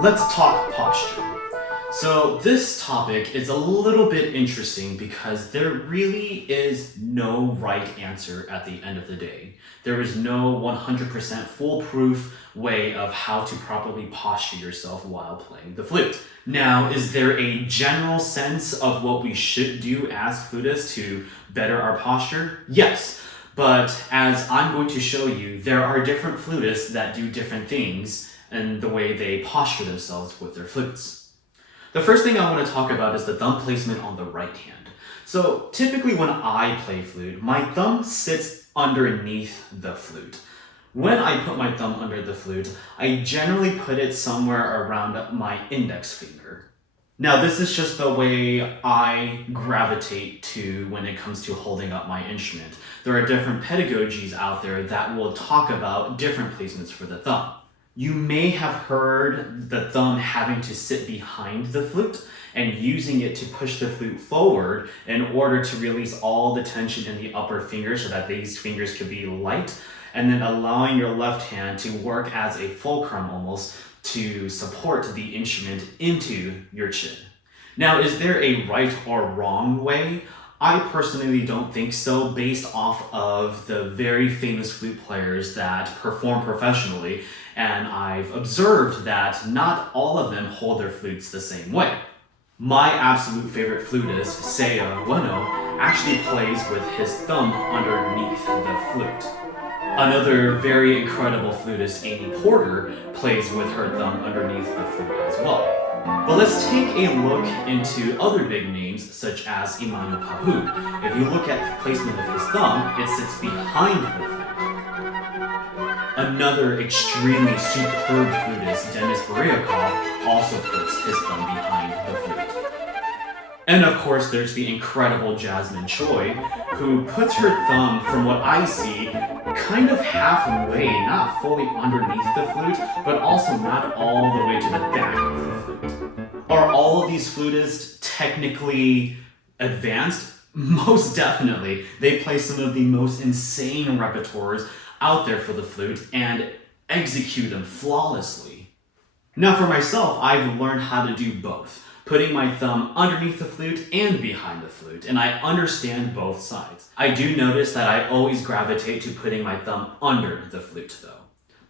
Let's talk posture. So, this topic is a little bit interesting because there really is no right answer at the end of the day. There is no 100% foolproof way of how to properly posture yourself while playing the flute. Now, is there a general sense of what we should do as flutists to better our posture? Yes. But as I'm going to show you, there are different flutists that do different things and the way they posture themselves with their flutes. The first thing I want to talk about is the thumb placement on the right hand. So typically when I play flute, my thumb sits underneath the flute. When I put my thumb under the flute, I generally put it somewhere around my index finger. Now this is just the way I gravitate to when it comes to holding up my instrument. There are different pedagogies out there that will talk about different placements for the thumb. You may have heard the thumb having to sit behind the flute and using it to push the flute forward in order to release all the tension in the upper finger so that these fingers could be light, and then allowing your left hand to work as a fulcrum almost to support the instrument into your chin. Now, is there a right or wrong way? I personally don't think so, based off of the very famous flute players that perform professionally, and I've observed that not all of them hold their flutes the same way. My absolute favorite flutist, Seiya Ueno, actually plays with his thumb underneath the flute. Another very incredible flutist, Amy Porter, plays with her thumb underneath the flute as well. But let's take a look into other big names such as Imanu Pahu. If you look at the placement of his thumb, it sits behind the flute. Another extremely superb flutist, Denis Boryakov, also puts his thumb behind the flute. And of course, there's the incredible Jasmine Choi, who puts her thumb, from what I see, kind of halfway, not fully underneath the flute, but also not all the way to the back of the flute. Are all of these flutists technically advanced? Most definitely. They play some of the most insane repertoires out there for the flute and execute them flawlessly. Now for myself, I've learned how to do both, putting my thumb underneath the flute and behind the flute, and I understand both sides. I do notice that I always gravitate to putting my thumb under the flute though.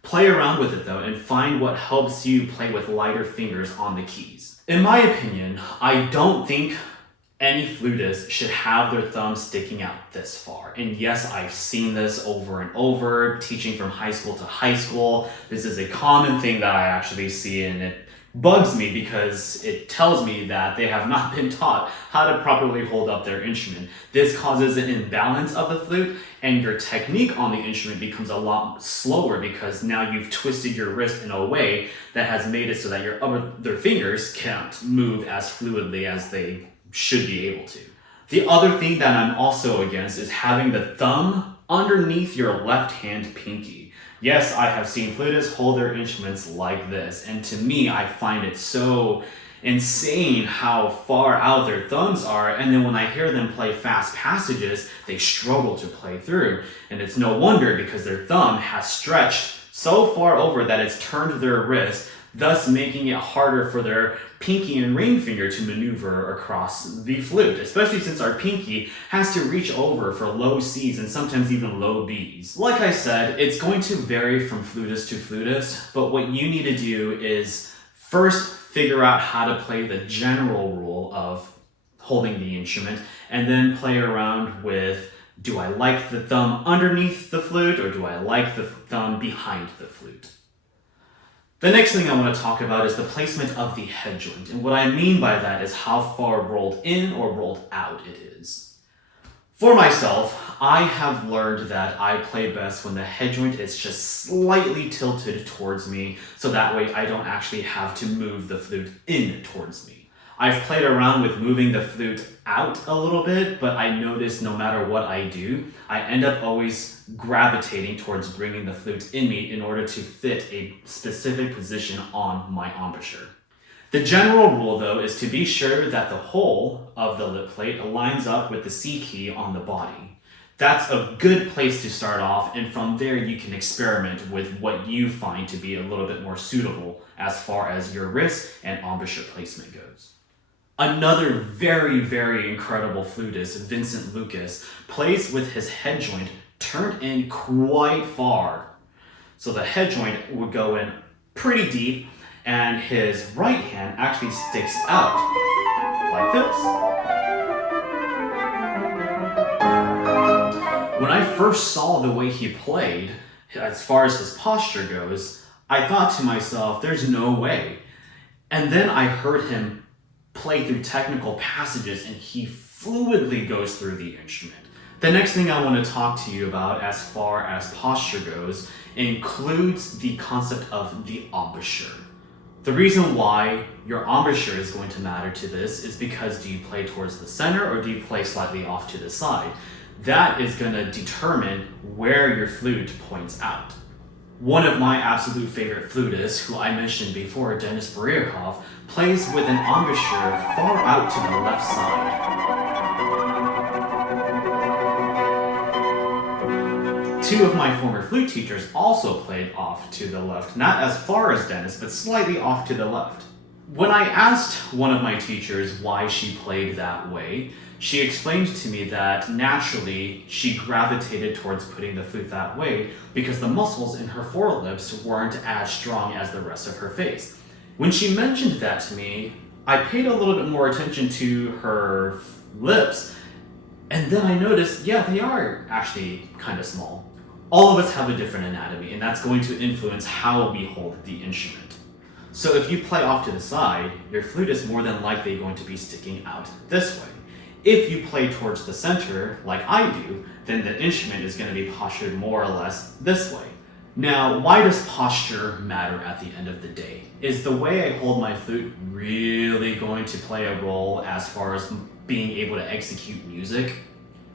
Play around with it though and find what helps you play with lighter fingers on the keys. In my opinion, I don't think any flutist should have their thumb sticking out this far. And yes, I've seen this over and over, teaching from high school to high school. This is a common thing that I actually see, and it bugs me because it tells me that they have not been taught how to properly hold up their instrument. This causes an imbalance of the flute, and your technique on the instrument becomes a lot slower because now you've twisted your wrist in a way that has made it so that your other fingers can't move as fluidly as they should be able to. The other thing that I'm also against is having the thumb underneath your left hand pinky. Yes, I have seen flutists hold their instruments like this, and to me, I find it so insane how far out their thumbs are, and then when I hear them play fast passages, they struggle to play through. And it's no wonder because their thumb has stretched so far over that it's turned their wrist, thus making it harder for their pinky and ring finger to maneuver across the flute, especially since our pinky has to reach over for low C's and sometimes even low B's. Like I said, it's going to vary from flutist to flutist, but what you need to do is first figure out how to play the general rule of holding the instrument, and then play around with, do I like the thumb underneath the flute or do I like the thumb behind the flute? The next thing I want to talk about is the placement of the head joint. And what I mean by that is how far rolled in or rolled out it is. For myself, I have learned that I play best when the head joint is just slightly tilted towards me, so that way I don't actually have to move the flute in towards me. I've played around with moving the flute out a little bit, but I notice no matter what I do, I end up always gravitating towards bringing the flute in me in order to fit a specific position on my embouchure. The general rule, though, is to be sure that the hole of the lip plate lines up with the C key on the body. That's a good place to start off, and from there you can experiment with what you find to be a little bit more suitable as far as your wrist and embouchure placement goes. Another very incredible flutist, Vincent Lucas, plays with his head joint turned in quite far. So the head joint would go in pretty deep, and his right hand actually sticks out like this. When I first saw the way he played, as far as his posture goes, I thought to myself, there's no way. And then I heard him play through technical passages, and he fluidly goes through the instrument. The next thing I want to talk to you about as far as posture goes includes the concept of the embouchure. The reason why your embouchure is going to matter to this is because do you play towards the center or do you play slightly off to the side? That is going to determine where your flute points out. One of my absolute favorite flutists, who I mentioned before, Denis Buryakov, plays with an embouchure far out to the left side. Two of my former flute teachers also played off to the left, not as far as Denis, but slightly off to the left. When I asked one of my teachers why she played that way, she explained to me that naturally she gravitated towards putting the flute that way because the muscles in her forelips weren't as strong as the rest of her face. When she mentioned that to me, I paid a little bit more attention to her lips, and then I noticed, yeah, they are actually kind of small. All of us have a different anatomy, and that's going to influence how we hold the instrument. So if you play off to the side, your flute is more than likely going to be sticking out this way. If you play towards the center, like I do, then the instrument is going to be postured more or less this way. Now, why does posture matter at the end of the day? Is the way I hold my flute really going to play a role as far as being able to execute music?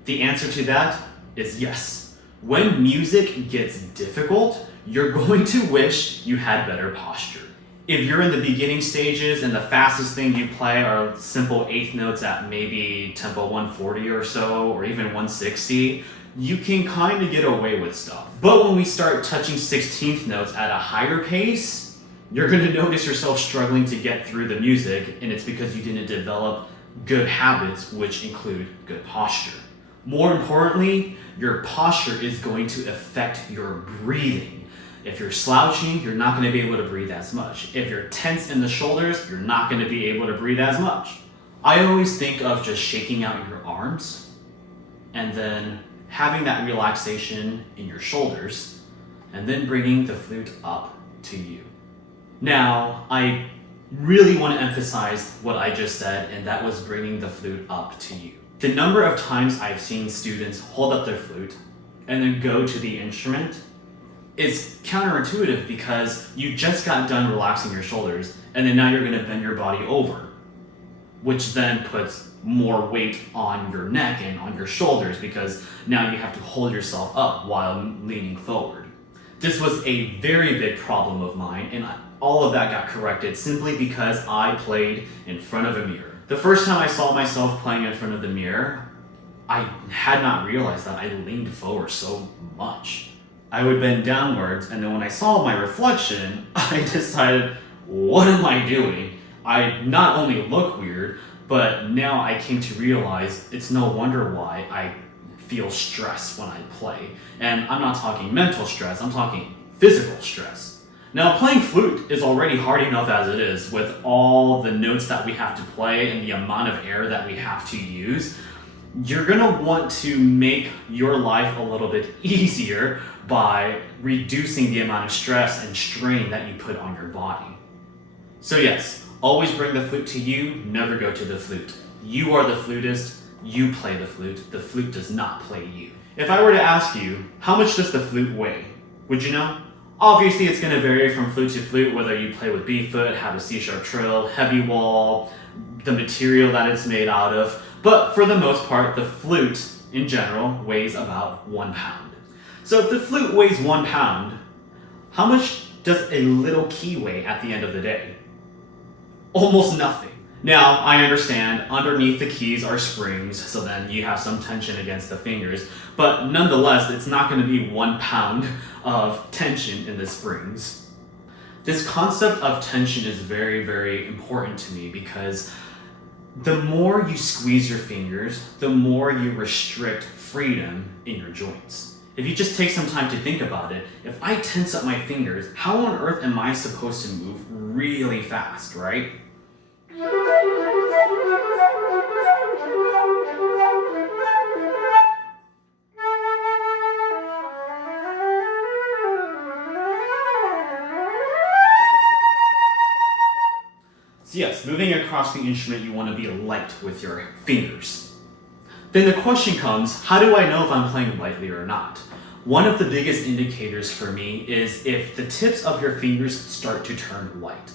The answer to that is yes. When music gets difficult, you're going to wish you had better posture. If you're in the beginning stages and the fastest thing you play are simple eighth notes at maybe tempo 140 or so, or even 160, you can kind of get away with stuff. But when we start touching 16th notes at a higher pace, you're going to notice yourself struggling to get through the music, and it's because you didn't develop good habits, which include good posture. More importantly, your posture is going to affect your breathing. If you're slouching, you're not going to be able to breathe as much. If you're tense in the shoulders, you're not going to be able to breathe as much. I always think of just shaking out your arms and then having that relaxation in your shoulders and then bringing the flute up to you. Now, I really want to emphasize what I just said, and that was bringing the flute up to you. The number of times I've seen students hold up their flute and then go to the instrument is counterintuitive because you just got done relaxing your shoulders and then now you're going to bend your body over, which then puts more weight on your neck and on your shoulders because now you have to hold yourself up while leaning forward. This was a very big problem of mine, and all of that got corrected simply because I played in front of a mirror. The first time I saw myself playing in front of the mirror, I had not realized that I leaned forward so much. I would bend downwards, and then when I saw my reflection, I decided, what am I doing? I not only look weird, but now I came to realize it's no wonder why I feel stress when I play. And I'm not talking mental stress, I'm talking physical stress. Now, playing flute is already hard enough as it is with all the notes that we have to play and the amount of air that we have to use. You're gonna want to make your life a little bit easier by reducing the amount of stress and strain that you put on your body. So yes, always bring the flute to you, never go to the flute. You are the flutist, you play the flute does not play you. If I were to ask you, how much does the flute weigh? Would you know? Obviously, it's going to vary from flute to flute, whether you play with B-foot, have a C-sharp trill, heavy wall, the material that it's made out of. But for the most part, the flute, in general, weighs about 1 pound. So if the flute weighs 1 pound, how much does a little key weigh at the end of the day? Almost nothing. Now, I understand underneath the keys are springs, so then you have some tension against the fingers, but nonetheless, it's not going to be 1 pound of tension in the springs. This concept of tension is very, very important to me because the more you squeeze your fingers, the more you restrict freedom in your joints. If you just take some time to think about it, if I tense up my fingers, how on earth am I supposed to move really fast, right? So yes, moving across the instrument, you want to be light with your fingers. Then the question comes, how do I know if I'm playing lightly or not? One of the biggest indicators for me is if the tips of your fingers start to turn white.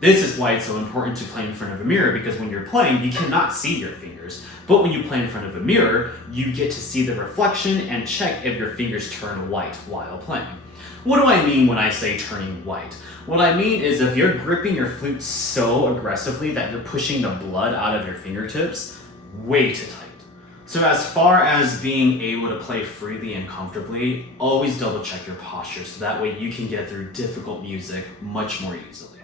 This is why it's so important to play in front of a mirror, because when you're playing, you cannot see your fingers. But when you play in front of a mirror, you get to see the reflection and check if your fingers turn white while playing. What do I mean when I say turning white? What I mean is if you're gripping your flute so aggressively that you're pushing the blood out of your fingertips, way too tight. So as far as being able to play freely and comfortably, always double check your posture so that way you can get through difficult music much more easily.